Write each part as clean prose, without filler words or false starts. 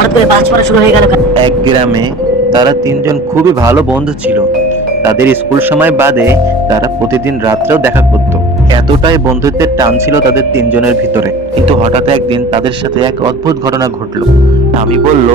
হঠাৎ করে বাজ পড়া শুরু হয়ে গেল কেন? এক গ্রামে তারা তিনজন খুবই ভালো বন্ধু ছিল। তাদের স্কুল সময় বাদে তারা প্রতিদিন রাত্রেও দেখা করত। এতটাই বন্ধুত্বের টান ছিল তাদের তিনজনের ভিতরে। কিন্তু হঠাৎ একদিন তাদের সাথে এক অদ্ভুত ঘটনা ঘটলো। আমি বলল,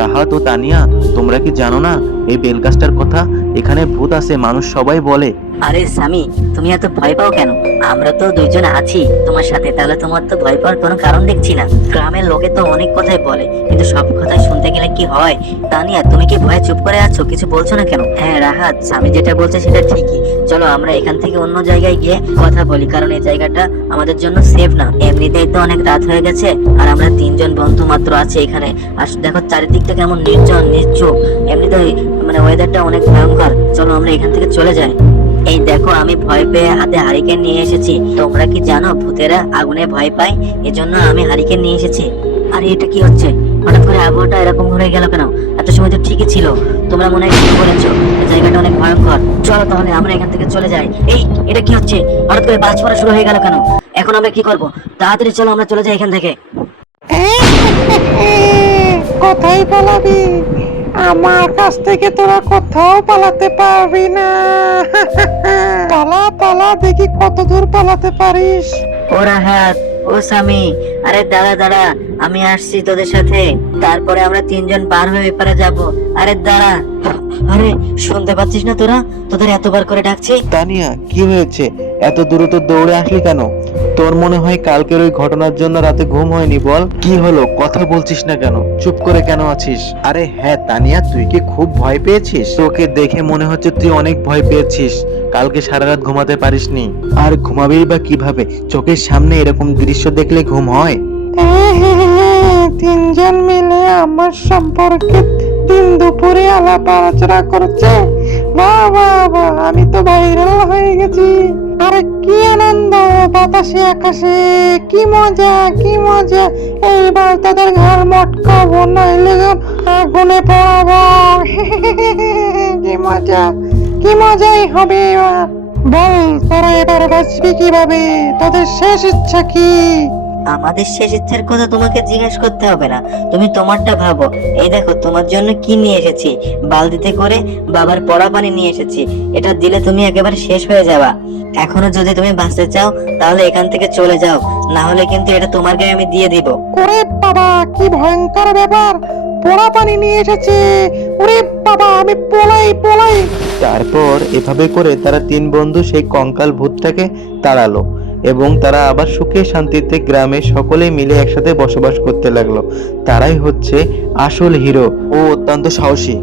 রাহাত ও তানিয়া, তোমরা কি জানো না এই বেলগাছটার কথা? এখানে ভূত আছে, মানুষ সবাই বলে। আরে স্বামী, তুমি এত ভয় পাও কেন? আমরা তো দুইজন আছি তোমার সাথে, তাহলে তোমার তো ভয় পাওয়ার কোনো কারণ দেখছি না। গ্রামের লোকে তো অনেক কথাই বলে, কিন্তু সব কথাই শুনতে গেলে কি হয়? তানিয়া, তুমি কি ভয়ে চুপ করে আছো, কিছু বলছো না কেন? হ্যাঁ রাহাত, স্বামী যেটা বলছে সেটা ঠিকই। চলো আমরা এখান থেকে অন্য জায়গায় গিয়ে কথা বলি, কারণ এই জায়গাটা আমাদের জন্য সেফ না। এমনিতেই তো অনেক রাত হয়ে গেছে, আর আমরা তিনজন বন্ধু মাত্র আছে এখানে। আর দেখো চারিদিকটা কেমন নির্জন নিশ্চুপ, এমনিতেই মানে ওয়েদারটা অনেক ভয়ঙ্কর। চলো আমরা এখান থেকে চলে যাই। এই দেখো, আমি ভয় পেয়ে হাতে হারিকেন নিয়ে এসেছি। তোমরা কি জানো ভূতেরা আগুনে ভয় পায়? এজন্য আমি হারিকেন নিয়ে এসেছি। আর এটা কি হচ্ছে? হঠাৎ করে আবহাওয়াটা এরকম হয়ে গেল কেন? এত সময় তো ঠিকই ছিল। তোমরা মনে হয় ঠিক বলেছো, এই জায়গাটা অনেক ভয়ঙ্কর। চলো তাহলে আমরা এখান থেকে চলে যাই। এই, এটা কি হচ্ছে? হঠাৎ করে বাজ পড়া শুরু হয়ে গেল কেন? এখন আমরা কি করব? তাড়াতাড়ি চলো আমরা চলে যাই এখান থেকে। কোথায় পালাবি? আমার কাছ থেকে তোরা কোথাও পালাতে পারবি না। পালা পালা, দেখি কত দূর পালাতে পারিস। ও রাহাত, ও স্বামী, আরে দাঁড়া দাঁড়া, আমি আসছি তোদের সাথে। তারপরে আমরা তিনজন পার হয়ে এপারে যাব। আরে দাঁড়া। আরে শুনতে পাচ্ছিস না তোরা? তোদের এতবার করে ডাকছি। তানিয়া, কি হয়েছে? এত দ্রুত দৌড়ে আসলি কেন? তোর মনে হয় কালকের ওই ঘটনার জন্য রাতে ঘুম হয়নি? বল, কি হলো? কথা বলছিস না কেন? চুপ করে কেন আছিস? আরে হ্যাঁ তানিয়া, তুই কি খুব ভয় পেয়েছিস? তোকে দেখে মনে হচ্ছে তুই অনেক ভয় পেয়েছিস। কালকে সারা রাত ঘুমাতে পারিসনি। আর ঘুমাবেই বা কিভাবে? চোখের সামনে এরকম দৃশ্য দেখলে ঘুম হয়? তিনজন মিলে আমার সম্পর্কে দিন দুপুরে আলাপ আলোচনা করছে। বাহ বাহ বাহ, আমি তো ভাইরাল হয়ে গেছি। আরে কি আনন্দ, বাতাসে আকাশে, কি মজা কি মজা। এইবার তাদের ঘর মটকাবো, নইলে আগুনে পড়াবো। কি মজা, কি মজাই হবে এবার। বল, তোরা এবার বাঁচবি কিভাবে? তোদের শেষ ইচ্ছা কি? আমাদের শেষ ইচ্ছার কথা তোমাকে জিজ্ঞেস করতে হবে না, তুমি তোমারটা ভাবো। এই দেখো তোমার জন্য কি নিয়ে এসেছি। বালতিতে করে বাবার পড়া পানি নিয়ে এসেছি। এটা দিলে তুমি একেবারে শেষ হয়ে যাবা। এখনো যদি তুমি বাঁচতে চাও তাহলে এখান থেকে চলে যাও, না হলে কিন্তু এটা তোমার গায়ে আমি দিয়ে দিব। ওরে বাবা, কি ভয়ঙ্কর ব্যাপার! পোড়া পানি নিয়ে এসেছে। ওরে বাবা, আমি পলাই পলাই। তারপর এভাবে করে তারা তিন বন্ধু সেই কঙ্কাল ভূতটাকে তাড়ালো এবং তারা আবার সুখে শান্তিতে গ্রামে সকলে মিলে একসাথে বসবাস করতে লাগলো। তারাই হচ্ছে আসল হিরো ও অত্যন্ত সাহসী।